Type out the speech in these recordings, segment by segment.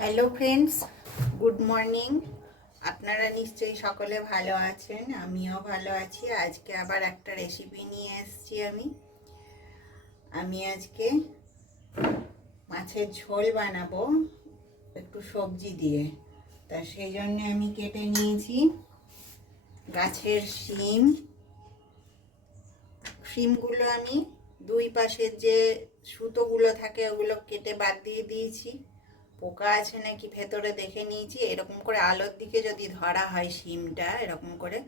Hello friends, good morning. আপনারা নিশ্চয়ই সকলে ভালো আছেন, আমিও ভালো আছি। আজকে আবার একটা রেসিপি নিয়ে এসেছি। আমি আজকে মাছের ঝোল বানাবো একটু সবজি দিয়ে। তা সেই জন্য আমি কেটে নিয়েছি গাছের শিমগুলো। আমি দুই পাশের যে সুতোগুলো থাকে ওগুলো কেটে বাদ দিয়ে দিয়েছি। পোকা আছে নাকি ভেতরে দেখে নিয়েছি। এরকম করে আলোর দিকে যদি ধরা হয় শিমটা এরকম করে,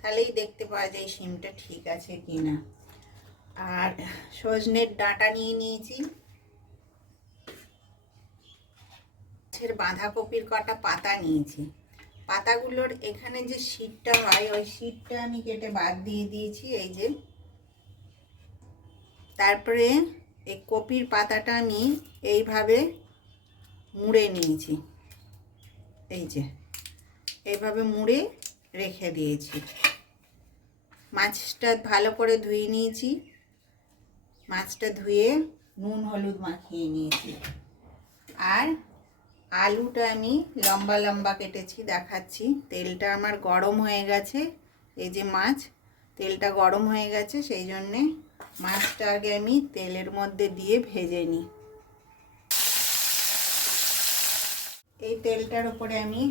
তাহলেই দেখতে পাওয়া যায় শিমটা ঠিক আছে কি না। আর সজনের ডাঁটা নিয়ে নিয়েছি, গাছের বাঁধাকপির কটা পাতা নিয়েছি। পাতাগুলোর এখানে যে শীটটা হয় ওই শীটটা আমি কেটে বাদ দিয়ে দিয়েছি। এই যে, তারপরে এই কপির পাতাটা আমি এইভাবে মুড়ে নিয়েছি। এই যে এইভাবে মুড়ে রেখে দিয়েছি। মাছটা ভালো করে ধুয়ে নিয়েছি। মাছটা ধুয়ে নুন হলুদ মাখিয়ে নিয়েছি। আর আলুটা আমি লম্বা লম্বা কেটেছি, দেখাচ্ছি। তেলটা আমার গরম হয়ে গেছে। এই যে মাছ, তেলটা গরম হয়ে গেছে, সেই জন্যে মাছটা আগে আমি তেলের মধ্যে দিয়ে ভেজে নিই। এই তেলটার উপরে আমি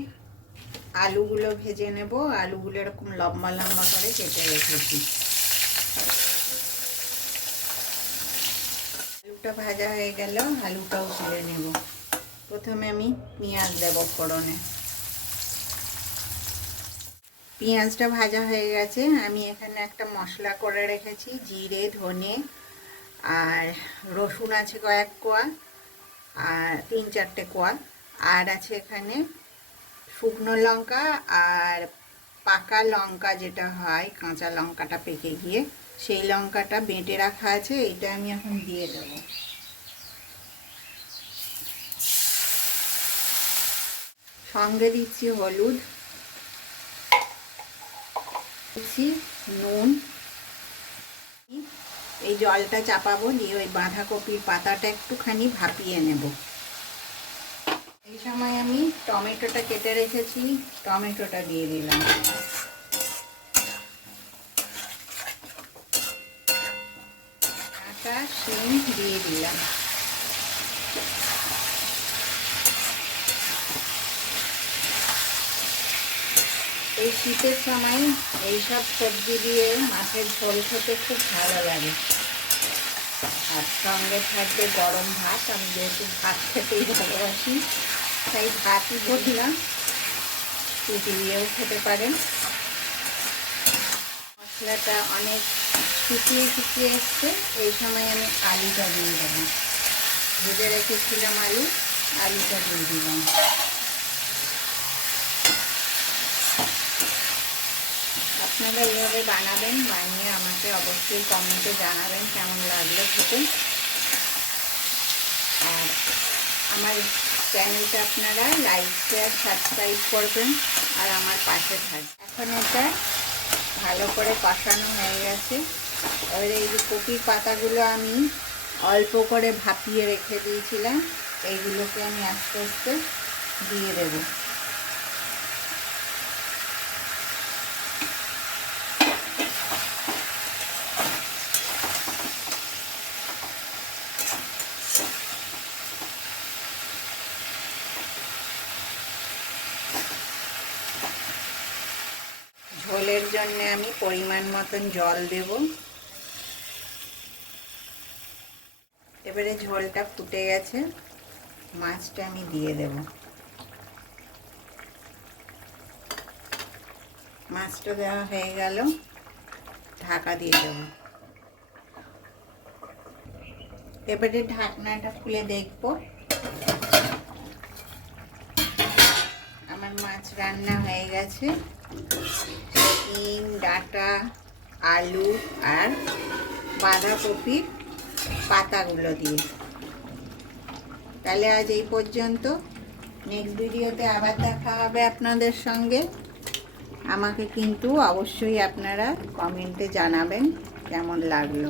আলুগুলো ভেজে নেব। আলুগুলো এরকম লম্বা লম্বা করে কেটে রেখেছি। আলুটা ভাজা হয়ে গেল, আলুটাও তুলে নেব। প্রথমে আমি পেঁয়াজ দেব ফোড়নে। পেঁয়াজটা ভাজা হয়ে গেছে। আমি এখানে একটা মশলা করে রেখেছি, জিরে ধনে আর রসুন আছে কয়েক কোয়া, আর 3-4টে কোয়া, আর আছে এখানে শুকনো লঙ্কা আর পাকা লঙ্কা, যেটা হয় কাঁচা লঙ্কাটা পেকে গিয়ে, সেই লঙ্কাটা বেটে রাখা আছে। এটা আমি এখন দিয়ে দেব। সঙ্গে দিচ্ছি হলুদ, দিচ্ছি নুন। এই জলটা চাপাবো, দিয়ে ওই বাঁধাকপির পাতাটা একটুখানি ভাপিয়ে নেব। এই সময় আমি টমেটোটা কেটে রেখেছি, টমেটোটা দিয়ে দিলাম। কাঁচা শিম দিয়ে দিলাম। এই শীতের সময় এইসব সবজি দিয়ে মাছের ঝোল খেতে খুব ভালো লাগে। আর সঙ্গে থাকবে গরম ভাত। আমি যেহেতু ভাত খেতেই ভালোবাসি, তাই ভাতই বললাম, রুটি দিয়েও খেতে পারেন। মশলাটা অনেক শুকিয়ে শুকিয়ে এসছে। এই সময় আমি আলুটা দিয়ে দেবো। ভেজে রেখেছিলাম আলুটা দিয়ে দিলাম। আপনারা এইভাবে বানাবেন, বানিয়ে আমাকে অবশ্যই কমেন্টে জানাবেন কেমন লাগলো খেতে। আর আমার চ্যানেলটা আপনারা লাইক শেয়ার সাবস্ক্রাইব করবেন আর আমার পাশে থাকবেন। এখন এটা ভালো করে কষানো হয়ে গেছে। এবারে এই যে কপির পাতাগুলো আমি অল্প করে ভাপিয়ে রেখে দিয়েছিলাম, এইগুলোকে আমি আস্তে আস্তে দিয়ে দেব। ঝোলের জন্য আমি পরিমাণ মতন জল দেব। এবারে ঝোলটা ফুটে গেছে, মাছটা আমি দিয়ে দেব। মাছটা দেওয়া হয়ে গেল, ঢাকা দিয়ে দেব। এবারে ঢাকনাটা খুলে দেখব। আমার মাছ রান্না হয়ে গেছে শিম, ডাঁটা, আলু আর বাঁধাকপির পাতাগুলো দিয়ে। তাহলে আজ এই পর্যন্ত। নেক্সট ভিডিওতে আবার দেখা হবে আপনাদের সঙ্গে। আমাকে কিন্তু অবশ্যই আপনারা কমেন্টে জানাবেন কেমন লাগলো।